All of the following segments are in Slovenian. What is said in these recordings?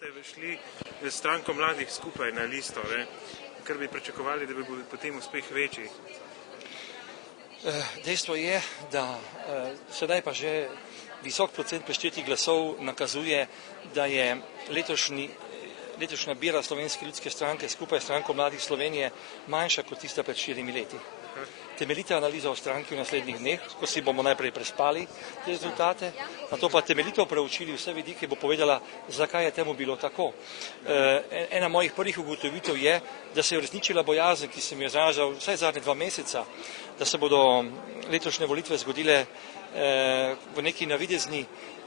ste šli s stranko mladih skupaj na listo, kar bi pričakovali, da bi bil potem uspeh večji. Dejstvo je, da sedaj pa že visok procent preštetih glasov nakazuje, da je letošnja bira Slovenske ljudske stranke skupaj s stranko Mladih Slovenije manjša kot tista pred 4 leti. Temeljita analiza o stranki v naslednjih dneh, ko si bomo najprej prespali te rezultate, nato pa temeljito preučili vse vidike, bo povedala, zakaj je temu bilo tako. Ena mojih prvih ugotovitev je, da se je uresničila bojazen, ki sem jo izražal vsaj zadnje 2 meseca, da se bodo letošnje volitve zgodile v neki navidezni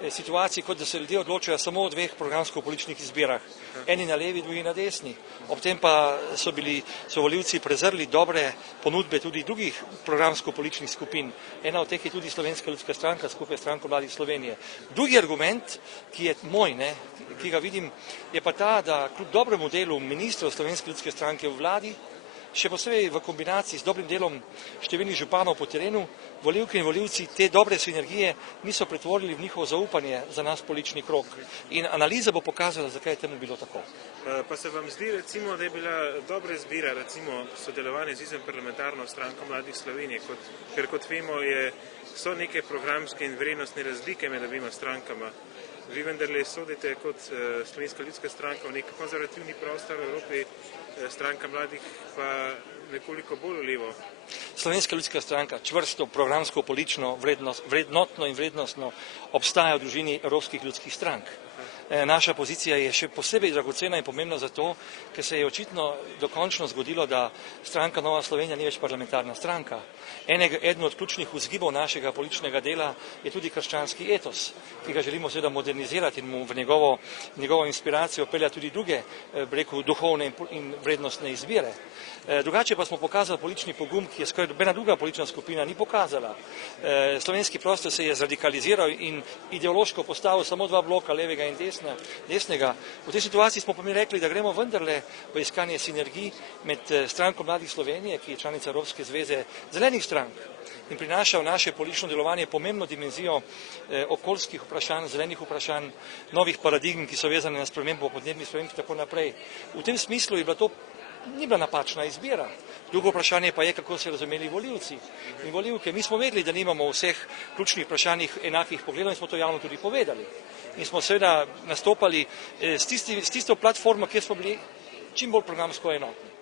situaciji, kot da se ljudje odločajo samo o 2 programsko-političnih izbirah. Eni na levi, drugi na desni. Ob tem pa so volivci prezrli dobre ponudbe tudi drugih programsko-političnih skupin. Ena od teh je tudi Slovenska ljudska stranka skupaj s stranko Mladih Slovenije. Drugi argument, ki je moj, ki ga vidim, je pa ta, da kljub dobremu delu ministrov Slovenske ljudske stranke v vladi, še posebej v kombinaciji z dobrim delom številnih županov po terenu, volivke in volivci te dobre sinergije niso pretvorili v njihovo zaupanje za nas politični krog. In analiza bo pokazala, zakaj je temu bilo tako. Pa se vam zdi, recimo, da je bila dobra izbira, recimo, sodelovanje z izvenparlamentarno stranko Mladih Slovenije, ker kot vemo, so neke programske in vrednostne razlike med obima strankama. Vi vendarle sodite kot Slovenska ljudska stranka v nek konzervativni prostor v Evropi, stranka mladih pa nekoliko bolj levo. Slovenska ljudska stranka čvrsto, programsko, politično, vrednotno in vrednostno obstaja v družini evropskih ljudskih strank. Naša pozicija je še posebej dragocena in pomembna zato, ker se je očitno dokončno zgodilo, da stranka Nova Slovenija ni več parlamentarna stranka. Eden od ključnih vzgibov našega političnega dela je tudi krščanski etos, ki ga želimo seveda modernizirati in mu v njegovo inspiracijo peljati tudi druge, duhovne in vrednostne izbire. Drugače pa smo pokazali politični pogum, ki je skoraj nobena druga politična skupina ni pokazala. Slovenski prostor se je zradikaliziral in ideološko postavil samo 2 bloka, levega in desnega. V tej situaciji smo pa mi rekli, da gremo vendarle v iskanje sinergij med stranko Mladih Slovenije, ki je članica Evropske zveze zelenih strank in prinaša v naše politično delovanje pomembno dimenzijo okoljskih vprašanj, zelenih vprašanj, novih paradigm, ki so vezane na spremembo podnebnih sprememb in tako naprej. V tem smislu ni bila napačna izbira. Drugo vprašanje pa je, kako se razumeli volivci in volivke. Mi smo vedeli, da nimamo vseh ključnih vprašanjih enakih pogledov in smo to javno tudi povedali. In smo seveda nastopali s tisto platformo, kjer smo bili čim bolj programsko enotni.